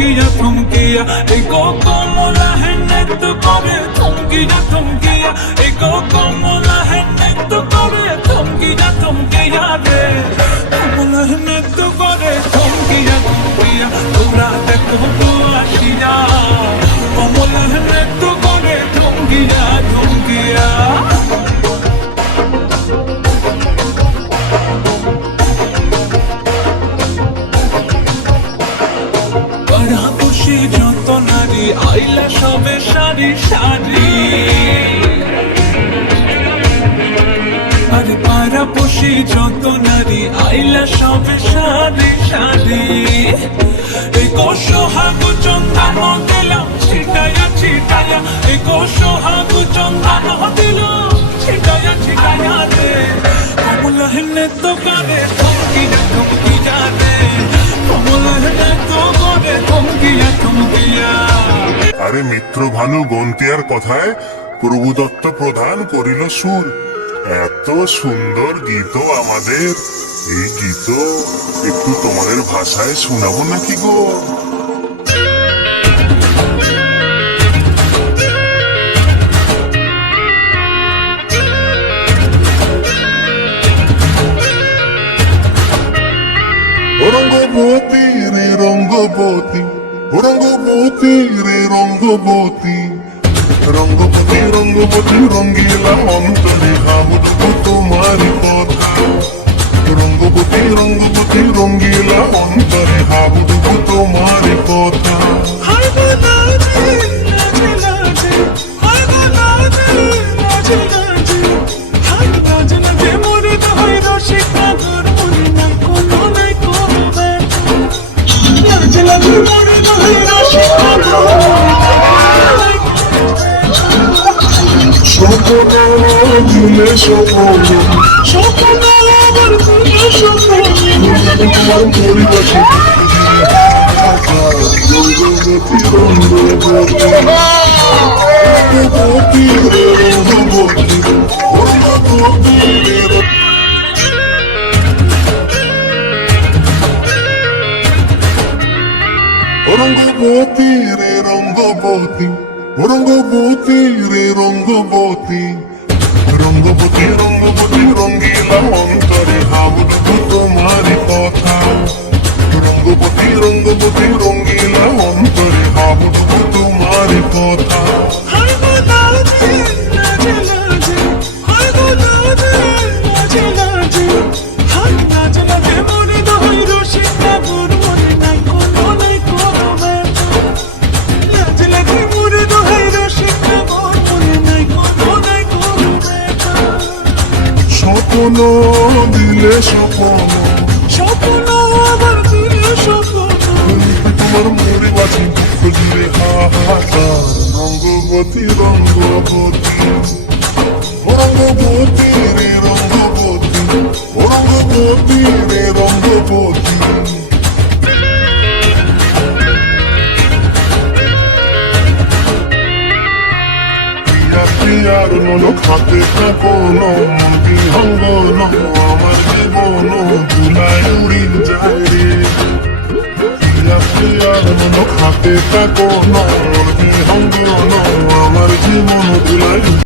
থমকিয়া থমকিয়া এই কমলা হেনে তো করে থমকিয়া থমকিয়া এই কমলা হেনে তো করে থমকিয়া থমকিয়া রে কমলা হেনে তো করে থমকিয়া থমকিয়া তোরা দেখো আসিয়া কমলা হেনে তো করে থমকিয়া থমকিয়া পাড়াপড়শি যত নারী আইলা সবে সারি সারি আরে পাড়াপড়শি যত নারী আইলা সবে সারি সারি এই সোহাগু চন্দন দিলাম ছিটায়া ছিটায়া এই সোহাগু চন্দন দিলাম ছিটায়া ছিটায়া রে কমলা হেনে তো করে থমকিয়া থমকিয়া রে কমলা হেনে তো করে থমকিয়া থমকিয়া। আরে মিত্র ভানু গন্তিয়ার কথায় প্রভু দত্ত প্রধান করিল সুর। এত সুন্দর গীত আমাদের, এই গীত একটু তোমাদের ভাষায় শোনাবো নাকি গো? রঙ্গবতী রে রঙ্গবতী, রঙ্গবতী রে রঙ্গবতী, রঙ্গবতী রঙ্গবতী রঙ্গিলা অন্তরে ভাবুক তোমারি কথা। রঙ্গবতী রঙ্গবতী রঙ্গিলা অন্তরে ভাবুক তোমারি কথা। স্বপ্ন দিলে স্বপ্ন স্বপ্ন আবার দিলে স্বপ্ন তোমার পরিবেশ রঙ্গবতী রঙ্গবতী রঙ্গবতী রঙ্গবতী রঙ্গবতী রঙ্গবতী রে রঙ্গবতী, রঙ্গবতী রে রঙ্গবতী, রঙ্গবতী রঙ্গবতী রঙ্গিলা অন্তরে ভাবুক তোমারি কথা। রঙ্গবতী রঙ্গবতী রঙ্গিলা অন্তরে ভাবুক তোমারি কথা। স্বপ্ন দিলে স্বপ্ন স্বপ্ন আবার দিলে স্বপ্ন তোমার মরে বাঁচি দুঃখ দিলে হাহাকার। রঙ্গবতী রঙ্গবতী, রঙ্গবতী রে রঙ্গবতী, রঙ্গবতী রে রঙ্গবতী। আর নলক হাতে কাপন বিহঙ্গন আমার জীবন ধুলায় উড়ি যায় রে। আর নলক হাতে কাপন বিহঙ্গন আমার জীবন ধুলায়